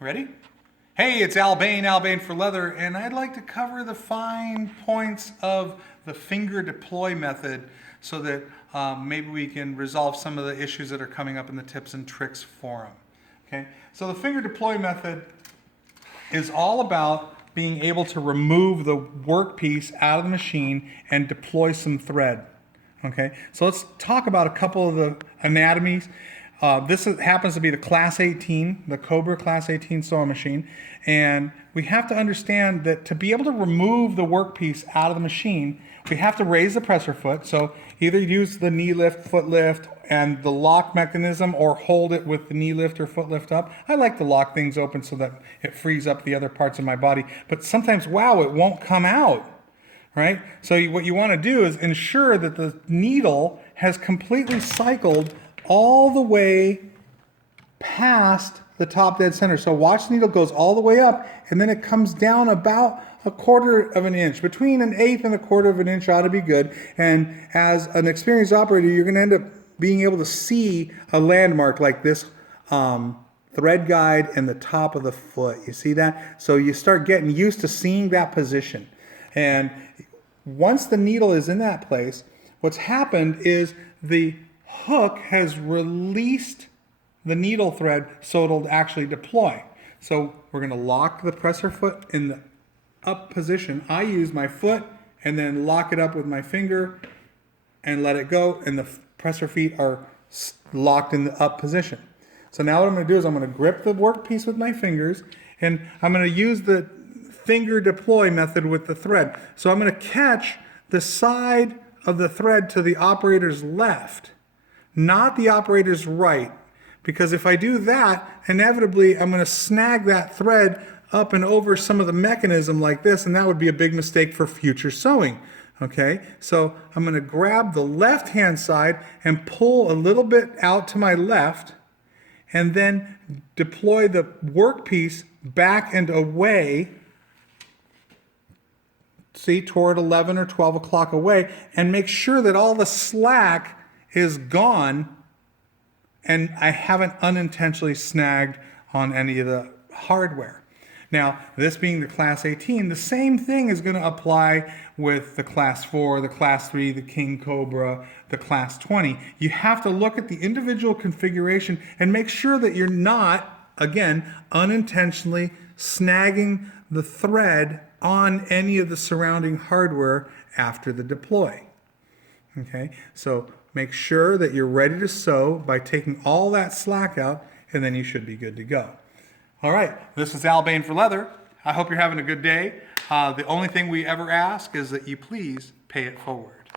Ready? Hey, it's Al Bain for Leather, and I'd like to cover the fine points of the finger deploy method so that maybe we can resolve some of the issues that are coming up in the tips and tricks forum. Okay, so the finger deploy method is all about being able to remove the workpiece out of the machine and deploy some thread. Okay, so let's talk about a couple of the anatomies. Happens to be the Class 18, the Cobra Class 18 sewing machine, and we have to understand that to be able to remove the workpiece out of the machine, we have to raise the presser foot. So either use the knee lift, foot lift, and the lock mechanism, or hold it with the knee lift or foot lift up. I like to lock things open so that it frees up the other parts of my body, but sometimes, wow, it won't come out. Right? So what you want to do is ensure that the needle has completely cycled all the way past the top dead center. So watch the needle goes all the way up, and then it comes down about 1/4 of an inch. Between 1/8 and 1/4 of an inch ought to be good. And as an experienced operator, you're going to end up being able to see a landmark like this thread guide and the top of the foot. You see that? So you start getting used to seeing that position. And once the needle is in that place, what's happened is the hook has released the needle thread so it'll actually deploy. So we're going to lock the presser foot in the up position. I use my foot and then lock it up with my finger and let it go, and the presser feet are locked in the up position. So now what I'm going to do is I'm going to grip the workpiece with my fingers, and I'm going to use the finger deploy method with the thread. So I'm going to catch the side of the thread to the operator's left, not the operator's right, because if I do that, inevitably I'm going to snag that thread up and over some of the mechanism like this, and that would be a big mistake for future sewing. Okay, so I'm going to grab the left hand side and pull a little bit out to my left, and then deploy the workpiece back and away, see, toward 11 or 12 o'clock away, and make sure that all the slack is gone and I haven't unintentionally snagged on any of the hardware. Now, this being the Class 18, the same thing is going to apply with the Class 4, the Class 3, the King Cobra, the Class 20. You have to look at the individual configuration and make sure that you're not, again, unintentionally snagging the thread on any of the surrounding hardware after the deploy. Okay, so make sure that you're ready to sew by taking all that slack out, and then you should be good to go. All right, this is Al Bain for Leather. I hope you're having a good day. The only thing we ever ask is that you please pay it forward.